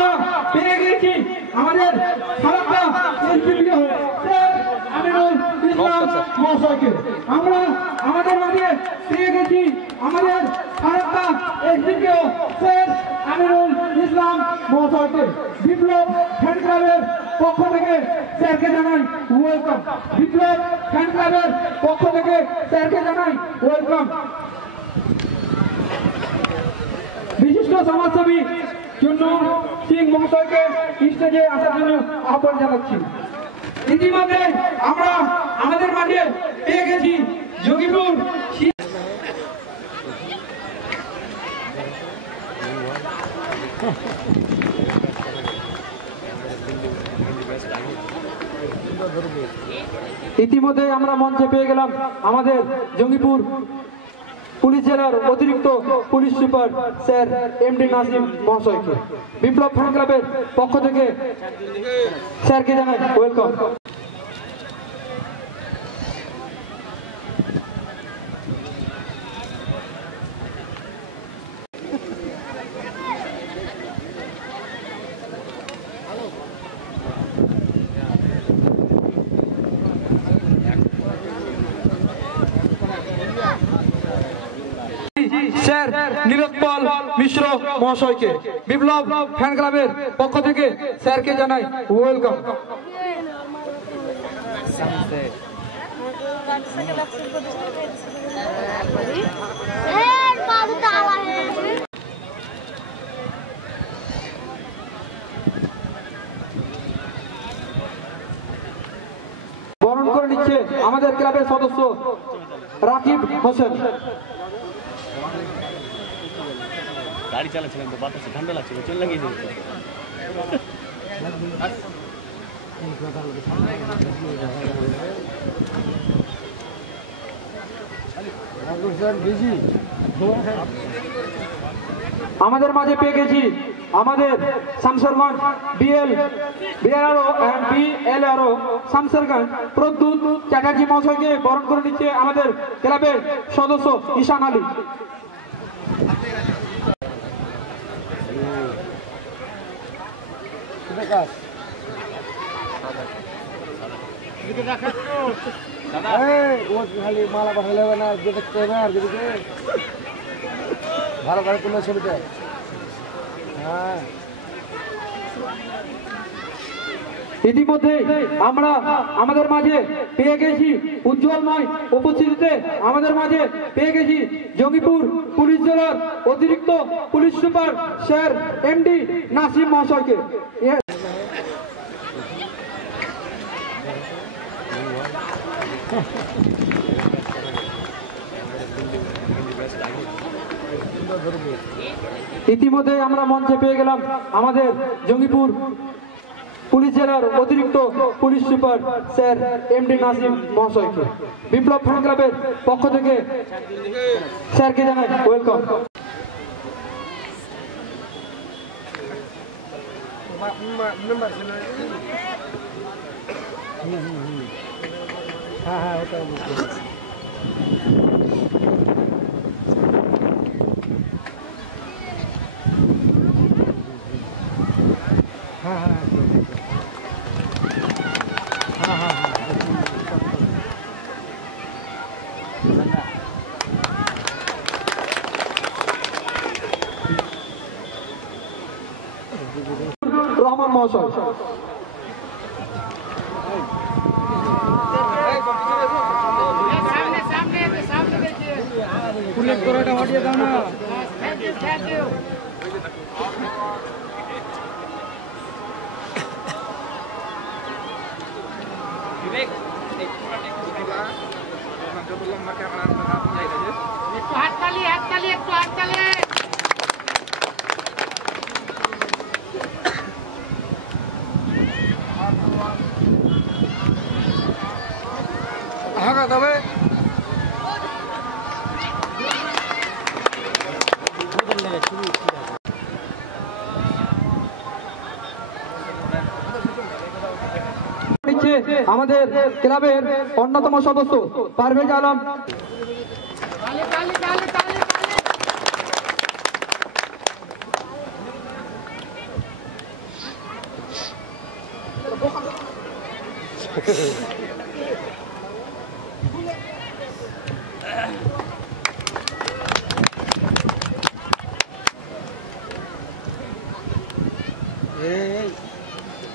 আমরা পেয়ে গেছি আমাদের সারাটা এসডিপিও আমিনুল ইসলাম মহাশয়কে। আমরা আমাদের মাঝে পেয়ে গেছি আমাদের সারাটা এসডিপিও আমিনুল ইসলাম মহাশয়কে। বিপ্লব ফ্যান ক্লাবের পক্ষ থেকে স্যারকে জানাই ওয়েলকাম। বিপ্লব ফ্যান ক্লাবের পক্ষ থেকে স্যারকে জানাই ওয়েলকাম। বিশিষ্ট সমাজসেবী চুন্নু সিং মহাশয়কে স্টেজে আসার জন্য আহ্বান জানাচ্ছি। ইতিমধ্যে আমরা আমাদের মাঝে পেয়ে গেছি যোগীপুর ইতিমধ্যে আমরা মঞ্চে পেয়ে গেলাম আমাদের জঙ্গিপুর পুলিশ জেলার অতিরিক্ত police super sir MD Nasim মহাশয়কে। বিপ্লব ফ্যান ক্লাবের পক্ষ থেকে স্যারকে জানাই ওয়েলকাম। স্যার নীলোৎপল মিশ্র মহাশয়কে বিপ্লব ফ্যান ক্লাবের পক্ষ থেকে স্যারকে জানাই ওয়েলকাম। বরণ করে নিচ্ছে আমাদের ক্লাবের সদস্য রাকিব হোসেন। গাড়ি চালাচ্ছিলাম তো বাতাসে ঠান্ডা লাগছিল, চল লাগিয়ে দিয়েছে। আমাদের মাঝে পেয়ে গেছি আমাদের শামসেরগঞ্জ বিএলআরও শামসেরগঞ্জ প্রদ্যুৎ চ্যাটার্জি মহাশয়কে বরণ করে নিচ্ছে আমাদের ক্লাবের সদস্য ঈশান আলী। মালা পাঠালে হবে না, দেখতে হবে আর দিদিকে ভালো করে তুলে ছবিতে। হ্যাঁ, ইতিমধ্যে আমরা আমাদের মাঝে পেয়ে গেছি উজ্জ্বলময় উপস্থিতিতে আমাদের মাঝে পেয়ে গেছি জঙ্গিপুর পুলিশ জেলার অতিরিক্ত police super sir MD Nasim মহাশয়কে। ইতিমধ্যে আমরা মঞ্চে পেয়ে গেলাম আমাদের জঙ্গিপুর পুলিশ জেলার অতিরিক্ত police super sir MD Nasim মহাশয়কে। বিপ্লব ফ্যান ক্লাবের পক্ষ থেকে স্যারকে জানাই ওয়েলকাম। হ্যাঁ হ্যাঁ, ওটা হ্যাঁ হ্যাঁ হ্যাঁ হ্যাঁ রহমান মহাশয়। ফুলের তোড়াটা হটিয়ে দাও না। হাততালি হাততালি একটু হাততালি। হ্যাঁ তবে আমাদের ক্লাবের অন্যতম সদস্য পারভেজ আলম। এই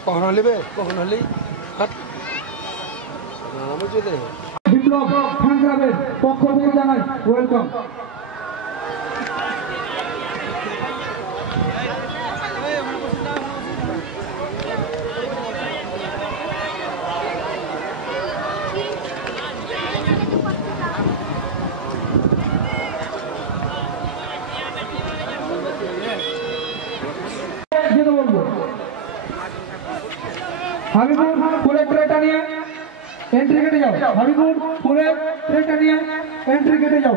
কখন হলি বে কখন হলি হাট আমি চলে বিপ্লব খান ক্লাবের পক্ষ থেকে জানাই ওয়েলকাম। যেতে বলবো হাবিবুর ফুলের ট্রেটা নিয়ে এন্ট্রি কেটে যাও। হাবিবুর ফুলের ট্রেটা নিয়ে এন্ট্রি কেটে যাও।